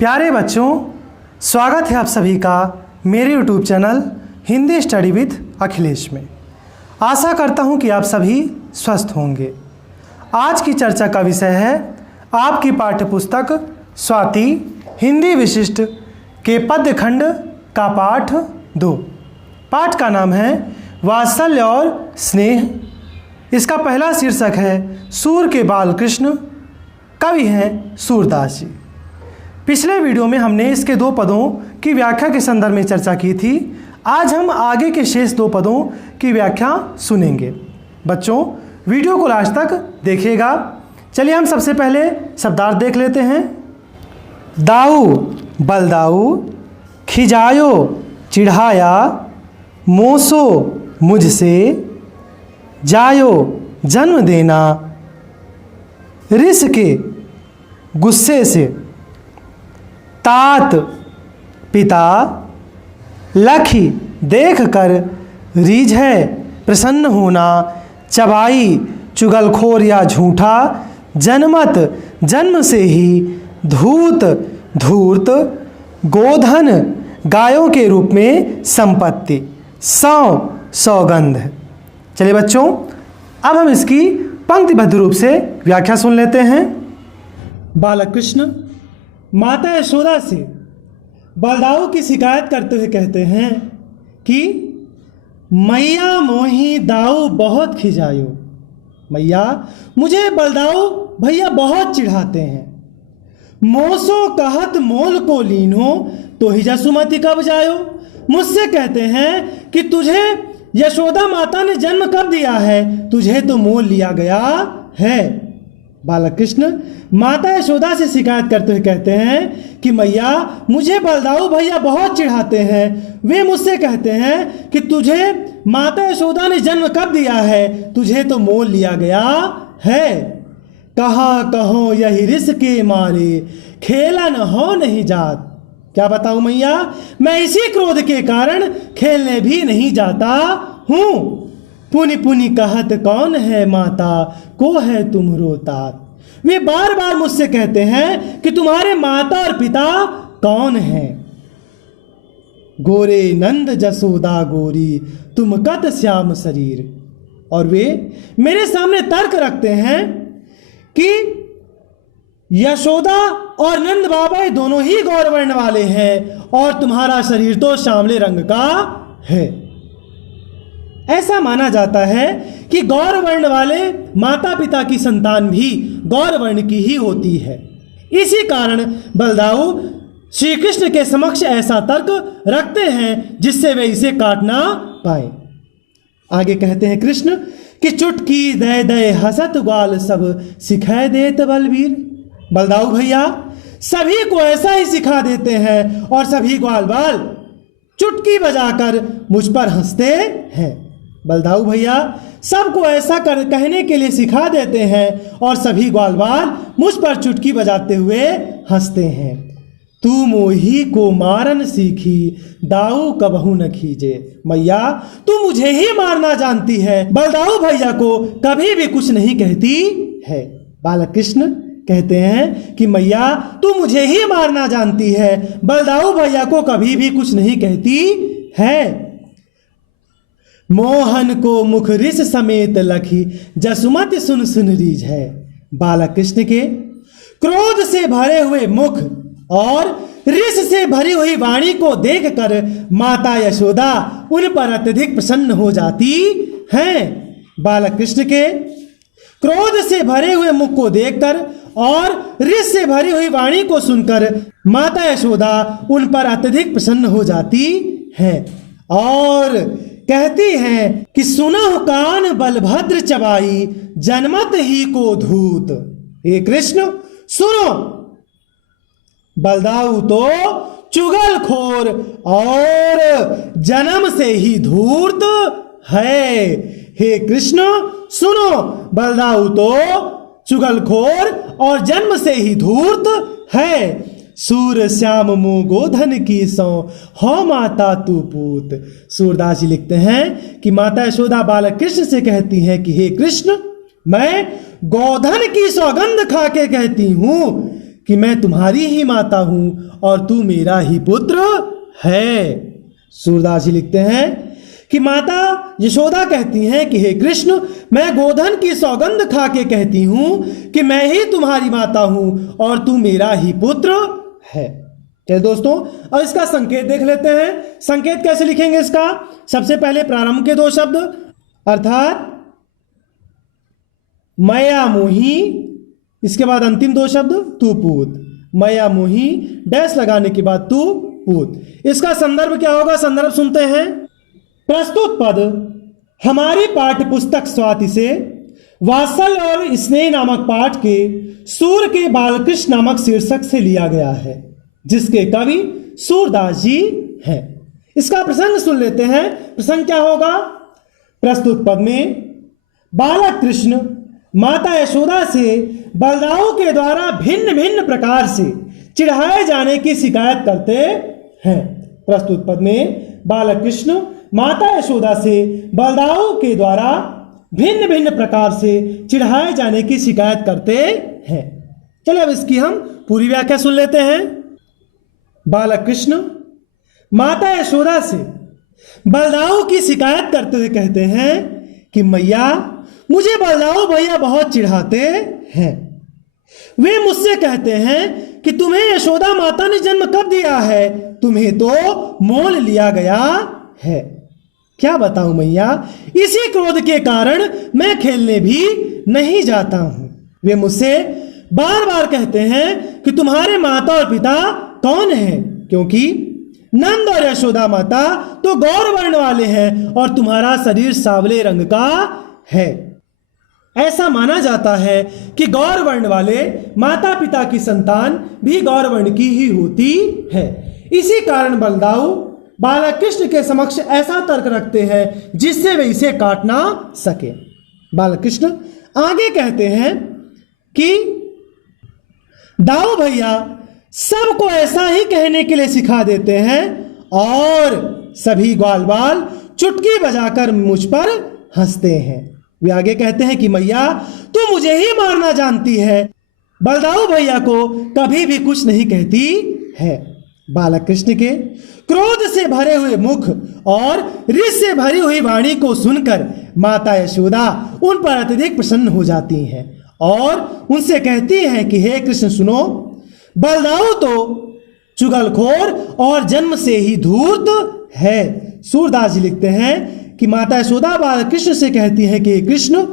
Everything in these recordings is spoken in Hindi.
प्यारे बच्चों, स्वागत है आप सभी का मेरे YouTube channel Hindi study with Akhilesh में। आशा करता हूं कि आप सभी स्वस्थ होंगे। आज की चर्चा का विषय है आपकी पाठ्य पुस्तक स्वाति हिंदी विशिष्ट के पद्य खंड का पाठ 2। पाठ का नाम है वात्सल्य और स्नेह। इसका पहला शीर्षक है सूर के बाल कृष्ण। कवि हैं सूरदास जी। पिछले वीडियो में हमने इसके 2 पदों की व्याख्या के संदर्भ में चर्चा की थी। आज हम आगे के शेष 2 पदों की व्याख्या सुनेंगे। बच्चों, वीडियो को लास्ट तक देखिएगा। चलिए हम सबसे पहले शब्दार्थ देख लेते हैं। दाऊ बलदाऊ, खिजायो चिढ़ाया, मोसो मुझसे, जायो जन्म देना, रिस के गुस्से से, तात पिता, लखी देख कर रीझ है प्रसन्न होना, चबाई चुगलखोर या झूठा, जनमत जन्म से ही, धूत धूर्त, गोधन गायों के रूप में संपत्ति, सौगंध। चलिए बच्चों, अब हम इसकी पंक्तिबद्ध रूप से व्याख्या सुन लेते हैं। बालक कृष्ण माता यशोदा से बलदाऊ की शिकायत करते हुए कहते हैं कि मैया मोही दाऊ बहुत खिजायो। मैया, मुझे बलदाऊ भैया बहुत चिढ़ाते हैं। मोसो कहत मोल को लीनो, तो हिजा सुमति कब जायो। मुझसे कहते हैं कि तुझे यशोदा माता ने जन्म कब दिया है, तुझे तो मोल लिया गया है। बालक कृष्ण माता यशोदा से शिकायत करते हुए कहते हैं कि मैया, मुझे बलदाऊ भैया बहुत चिढ़ाते हैं। वे मुझसे कहते हैं कि तुझे माता यशोदा ने जन्म कब दिया है, तुझे तो मोल लिया गया है। कहा कहो यही रिस के मारे, खेला न हो नहीं जात। क्या बताऊं मैया, मैं इसी क्रोध के कारण खेलने भी नहीं जाता हूँ। पुनि पुनि कहत कौन है माता, को है तुम रोतात। वे बार बार मुझसे कहते हैं कि तुम्हारे माता और पिता कौन हैं। गोरे नंद जसोदा गोरी, तुम कत श्याम शरीर। और वे मेरे सामने तर्क रखते हैं कि यशोदा और नंद बाबा ये दोनों ही गौरवर्ण वाले हैं और तुम्हारा शरीर तो श्यामले रंग का है। ऐसा माना जाता है कि गौरवर्ण वाले माता पिता की संतान भी गौरवर्ण की ही होती है। इसी कारण बलदाऊ श्री कृष्ण के समक्ष ऐसा तर्क रखते हैं जिससे वे इसे काट ना पाए। आगे कहते हैं कृष्ण कि चुटकी दे दे हसत ग्वाल सब सिखाए देत बलबीर। बलदाऊ भैया सभी को ऐसा ही सिखा देते हैं और सभी ग्वाल बाल चुटकी बजाकर मुझ पर हंसते हैं। बलदाऊ भैया सबको ऐसा कहने के लिए सिखा देते हैं और सभी ग्वाल बाल मुझ पर चुटकी बजाते हुए हंसते हैं। तू मोही को मारन सीखी, दाऊ कबहू न खींचे। मैया, तू मुझे ही मारना जानती है, बलदाऊ भैया को कभी भी कुछ नहीं कहती है। बालक कृष्ण कहते हैं कि मैया, तू मुझे ही मारना जानती है, बलदाऊ भैया को कभी भी कुछ नहीं कहती है। मोहन को मुख रिस समेत लखी, जसुमति सुन सुन रीझ है। बालक कृष्ण के क्रोध से भरे हुए मुख और रिस से भरी हुई वाणी को देखकर माता यशोदा उन पर अत्यधिक प्रसन्न हो जाती हैं। बालक कृष्ण के क्रोध से भरे हुए मुख को देखकर और रिस से भरी हुई वाणी को सुनकर माता यशोदा उन पर अत्यधिक प्रसन्न हो जाती हैं और कहती हैं कि सुनहु कान बलभद्र चबाई, जनमत ही को धूत। हे कृष्ण सुनो, बलदाऊ तो चुगलखोर और जन्म से ही धूर्त है। हे कृष्ण सुनो, बलदाऊ तो चुगलखोर और जन्म से ही धूर्त है। सूर श्याम मुँह गोधन की सौ, हो माता तू पूत। सूरदास जी लिखते हैं कि माता यशोदा बालक कृष्ण से कहती हैं कि हे कृष्ण, मैं गोधन की सौगंध खा के कहती हूँ कि मैं तुम्हारी ही माता हूं और तू मेरा ही पुत्र है। सूरदास जी लिखते हैं कि माता यशोदा कहती हैं कि हे कृष्ण, मैं गोधन की सौगंध खा के कहती हूं कि मैं ही तुम्हारी माता हूं और तू मेरा ही पुत्र है। चलिए दोस्तों, अब इसका संकेत देख लेते हैं। संकेत कैसे लिखेंगे इसका? सबसे पहले प्रारंभ के दो शब्द अर्थात मया मोही, इसके बाद अंतिम दो शब्द तू पूत। मया मोही डैश लगाने के बाद तू पूत। इसका संदर्भ क्या होगा? संदर्भ सुनते हैं। प्रस्तुत पद हमारी पाठ्य पुस्तक स्वाति से वात्सल्य और स्नेह नामक पाठ के सूर के बालकृष्ण नामक शीर्षक से लिया गया है, जिसके कवि सूरदास जी हैं। इसका प्रसंग सुन लेते हैं। प्रसंग क्या होगा? प्रस्तुत पद में बालक कृष्ण माता यशोदा से बलदाऊ के द्वारा भिन्न भिन्न प्रकार से चिढ़ाए जाने की शिकायत करते हैं। प्रस्तुत पद में बालक कृष्ण माता यशोदा से बलदाऊ के द्वारा भिन्न भिन्न प्रकार से चिढ़ाए जाने की शिकायत करते हैं। चलिए अब इसकी हम पूरी व्याख्या सुन लेते हैं। बालक कृष्ण माता यशोदा से बलदाऊ की शिकायत करते हुए कहते हैं कि मैया, मुझे बलदाऊ भैया बहुत चिढ़ाते हैं। वे मुझसे कहते हैं कि तुम्हें यशोदा माता ने जन्म कब दिया है? तुम्हें तो मोल लिया गया है। क्या बताऊं मैया, इसी क्रोध के कारण मैं खेलने भी नहीं जाता हूं। वे मुझसे बार बार कहते हैं कि तुम्हारे माता और पिता कौन हैं, क्योंकि नंद और यशोदा माता तो गौर वर्ण वाले हैं और तुम्हारा शरीर सांवले रंग का है। ऐसा माना जाता है कि गौर वर्ण वाले माता पिता की संतान भी गौर वर्ण की ही होती है। इसी कारण बलदाऊ बालक कृष्ण के समक्ष ऐसा तर्क रखते हैं जिससे वे इसे काट ना सके। बालक कृष्ण आगे कहते हैं कि दाऊ भैया सबको ऐसा ही कहने के लिए सिखा देते हैं और सभी ग्वाल बाल चुटकी बजाकर मुझ पर हंसते हैं। वे आगे कहते हैं कि मैया, तू मुझे ही मारना जानती है, बलदाऊ भैया को कभी भी कुछ नहीं कहती है। बालक कृष्ण के क्रोध से भरे हुए मुख और रिस से भरी हुई वाणी को सुनकर माता यशोदा उन पर अत्यधिक प्रसन्न हो जाती हैं और उनसे कहती हैं कि हे कृष्ण सुनो, बलदाऊ तो चुगलखोर और जन्म से ही धूर्त है। सूरदास जी लिखते हैं कि माता यशोदा बालक कृष्ण से कहती हैं कि हे कृष्ण,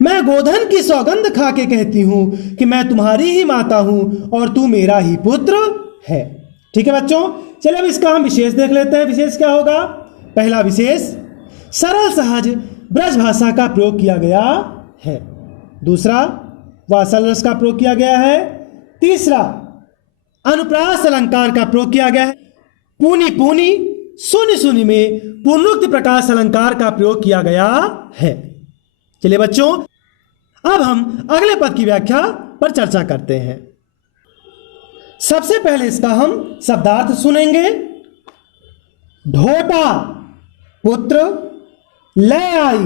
मैं गोधन की सौगंध खा के कहती हूं कि मैं तुम्हारी ही माता हूं और तू मेरा ही पुत्र है। ठीक है बच्चों, चलिए अब इसका हम विशेष देख लेते हैं। विशेष क्या होगा? पहला विशेष, सरल सहज ब्रज भाषा का प्रयोग किया गया है। दूसरा, वात्सल्य रस का प्रयोग किया गया है। तीसरा, अनुप्रास अलंकार का प्रयोग किया गया है। पूनी पूनी सुनि सुनि में पुनरुक्ति प्रकाश अलंकार का प्रयोग किया गया है। चलिए बच्चों, अब हम अगले पद की व्याख्या पर चर्चा करते हैं। सबसे पहले इसका हम शब्दार्थ सुनेंगे। ढोटा पुत्र, ले आई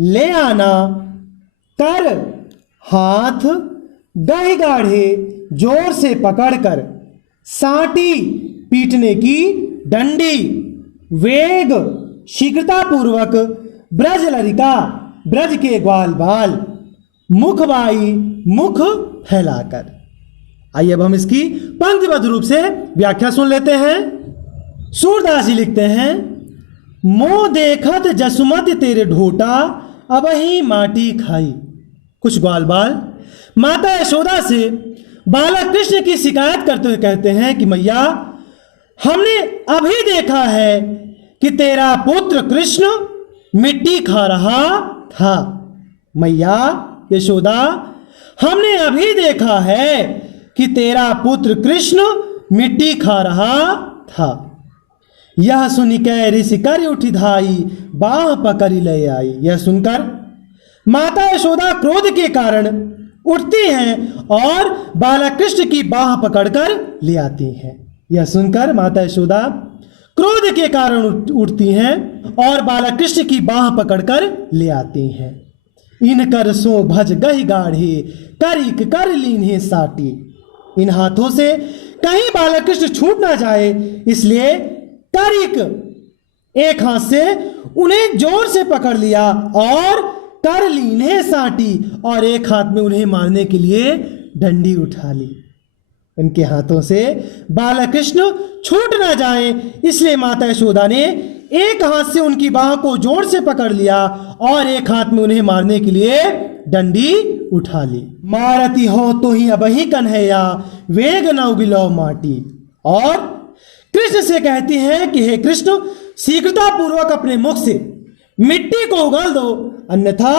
ले आना, कर हाथ, गह गाढ़े जोर से पकड़कर, साटी पीटने की डंडी, वेग शीघ्रतापूर्वक, ब्रज लरिका ब्रज के ग्वाल बाल, मुखबाई मुख फैलाकर। आइए अब हम इसकी पंक्तिबद्ध रूप से व्याख्या सुन लेते हैं। सूरदास जी लिखते हैं, मोह देखत जसुमत तेरे ढोटा, अब ही माटी खाई। कुछ ग्वाल बाल माता यशोदा से बालक कृष्ण की शिकायत करते हुए कहते हैं कि मैया, हमने अभी देखा है कि तेरा पुत्र कृष्ण मिट्टी खा रहा था। मैया यशोदा, हमने अभी देखा है कि तेरा पुत्र कृष्ण मिट्टी खा रहा था। यह सुनिकै ऋषि कर उठी धाई, बाह पकड़ी ले आई। यह सुनकर माता यशोदा क्रोध के कारण उठती हैं और बालक कृष्ण की बाह पकड़कर ले आती हैं। यह सुनकर माता यशोदा क्रोध के कारण उठती हैं और बालक कृष्ण की बाह पकड़कर ले आती हैं। इन कर सो भज गही गाढ़े, करिक कर लीन्हे साटी। इन हाथों से कहीं बालक कृष्ण छूट ना जाए, इसलिए एक हाथ से उन्हें जोर से पकड़ लिया और कर लीने साटी, और एक हाथ में उन्हें मारने के लिए डंडी उठा ली। उनके हाथों से बालक कृष्ण छूट ना जाए, इसलिए माता यशोदा ने एक हाथ से उनकी बाह को जोर से पकड़ लिया और एक हाथ में उन्हें मारने के लिए डंडी उठा ली। मारती हो तो ही अबही कन्हैया, वेग न उगिलो माटी। और कृष्ण से कहती हैं कि हे कृष्ण, शीघ्रता पूर्वक अपने मुख से मिट्टी को उगल दो, अन्यथा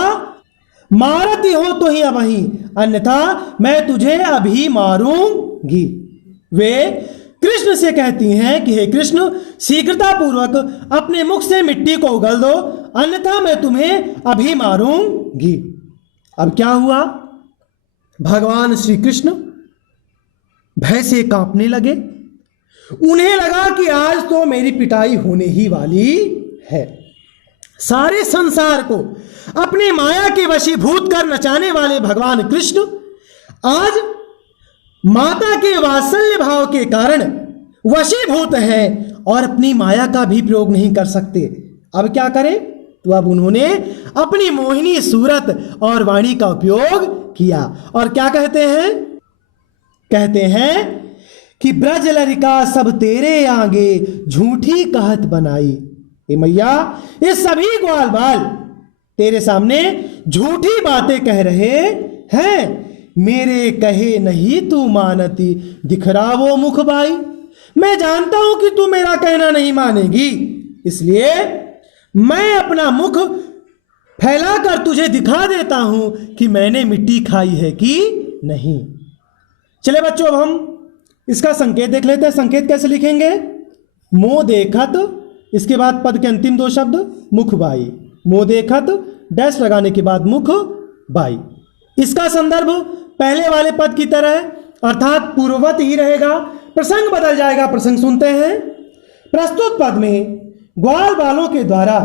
मारती हो तो ही अबही, अन्यथा मैं तुझे अभी मारूंगी। वे कृष्ण से कहती हैं कि हे कृष्ण, शीघ्रता पूर्वक अपने मुख से मिट्टी को उगल दो, अन्यथा मैं तुम्हें अभी मारूंगी। अब क्या हुआ? भगवान श्री कृष्ण भय से कांपने लगे। उन्हें लगा कि आज तो मेरी पिटाई होने ही वाली है। सारे संसार को अपनी माया के वशीभूत कर नचाने वाले भगवान कृष्ण आज माता के वात्सल्य भाव के कारण वशीभूत हैं और अपनी माया का भी प्रयोग नहीं कर सकते। अब क्या करें? तो अब उन्होंने अपनी मोहिनी सूरत और वाणी का उपयोग किया और क्या कहते हैं? कहते हैं कि ब्रज लरिका सब तेरे आगे झूठी कहत बनाई। ए मैया, ये सभी ग्वाल बाल तेरे सामने झूठी बातें कह रहे हैं। मेरे कहे नहीं तू मानती, दिखरावो मुख बाई। मैं जानता हूं कि तू मेरा कहना नहीं मानेगी, इसलिए मैं अपना मुख फैलाकर तुझे दिखा देता हूं कि मैंने मिट्टी खाई है कि नहीं। चले बच्चों, अब हम इसका संकेत देख लेते हैं। संकेत कैसे लिखेंगे? मोह देखत, इसके बाद पद के अंतिम दो शब्द मुख बाई। मोह देखत डैश लगाने के बाद मुख बाई। इसका संदर्भ पहले वाले पद की तरह अर्थात पूर्ववत ही रहेगा। प्रसंग बदल जाएगा। प्रसंग सुनते हैं। प्रस्तुत पद में ग्वाल बालों के द्वारा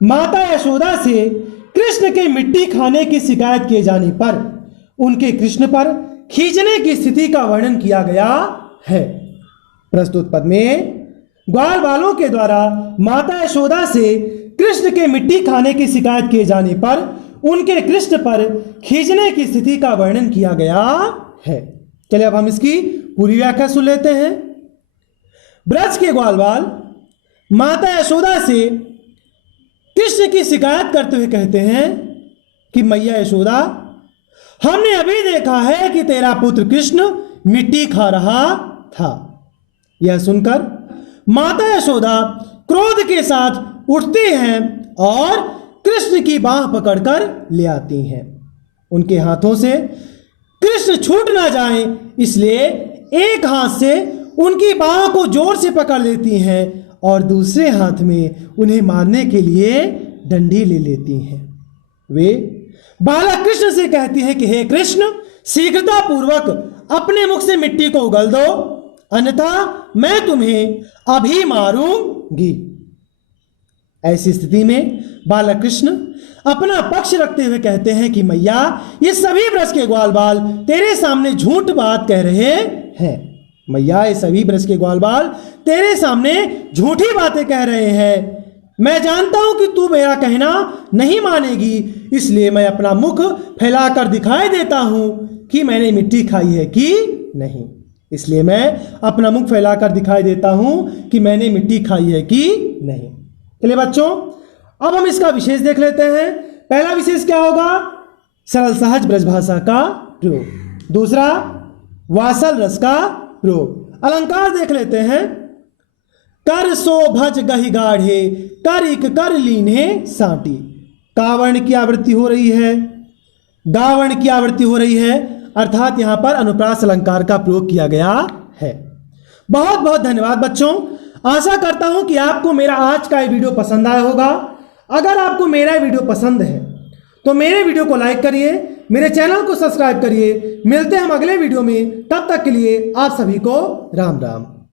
माता यशोदा से कृष्ण के मिट्टी खाने की शिकायत किए जाने पर उनके कृष्ण पर खींचने की स्थिति का वर्णन किया गया है। प्रस्तुत पद में ग्वाल बालों के द्वारा माता यशोदा से कृष्ण के मिट्टी खाने की शिकायत किए जाने पर उनके कृष्ण पर खींचने की स्थिति का वर्णन किया गया है। चलिए अब हम इसकी पूरी व्याख्या सुन लेते हैं। ब्रज के ग्वाल बाल माता यशोदा से कृष्ण की शिकायत करते हुए कहते हैं कि मैया यशोदा, हमने अभी देखा है कि तेरा पुत्र कृष्ण मिट्टी खा रहा था। यह सुनकर माता यशोदा क्रोध के साथ उठती हैं और कृष्ण की बाह पकड़कर ले आती हैं। उनके हाथों से कृष्ण छूट ना जाए, इसलिए एक हाथ से उनकी बाह को जोर से पकड़ लेती हैं और दूसरे हाथ में उन्हें मारने के लिए डंडी ले लेती हैं। वे बालक कृष्ण से कहती हैं कि हे कृष्ण, शीघ्रता पूर्वक अपने मुख से मिट्टी को उगल दो, अन्यथा मैं तुम्हें अभी मारूंगी। ऐसी स्थिति में बालक कृष्ण अपना पक्ष रखते हुए कहते हैं कि मैया, ये सभी ब्रज के ग्वाल बाल तेरे सामने झूठ बात कह रहे हैं। मैया, ये सभी ब्रज के ग्वाल बाल तेरे सामने झूठी बातें कह रहे हैं। मैं जानता हूं कि तू मेरा कहना नहीं मानेगी, इसलिए मैं अपना मुख फैलाकर दिखाई देता हूं कि मैंने मिट्टी खाई है कि नहीं। इसलिए मैं अपना मुख फैलाकर दिखाई देता हूं कि मैंने मिट्टी खाई है कि नहीं। चलिए बच्चों, अब हम इसका विशेष देख लेते हैं। पहला विशेष क्या होगा? सरल सहज ब्रजभाषा का प्रयोग। दूसरा, वासल रस का प्रयोग। अलंकार देख लेते हैं। कर सो भज गही गाढ़े, करिक कर लीने साटी। कावर्ण की आवृत्ति हो रही है, गावर्ण की आवृत्ति हो रही है, अर्थात यहां पर अनुप्रास अलंकार का प्रयोग किया गया है। बहुत बहुत धन्यवाद बच्चों। आशा करता हूं कि आपको मेरा आज का ये वीडियो पसंद आया होगा। अगर आपको मेरा वीडियो पसंद है तो मेरे वीडियो को लाइक करिए, मेरे चैनल को सब्सक्राइब करिए। मिलते हैं हम अगले वीडियो में, तब तक के लिए आप सभी को राम राम।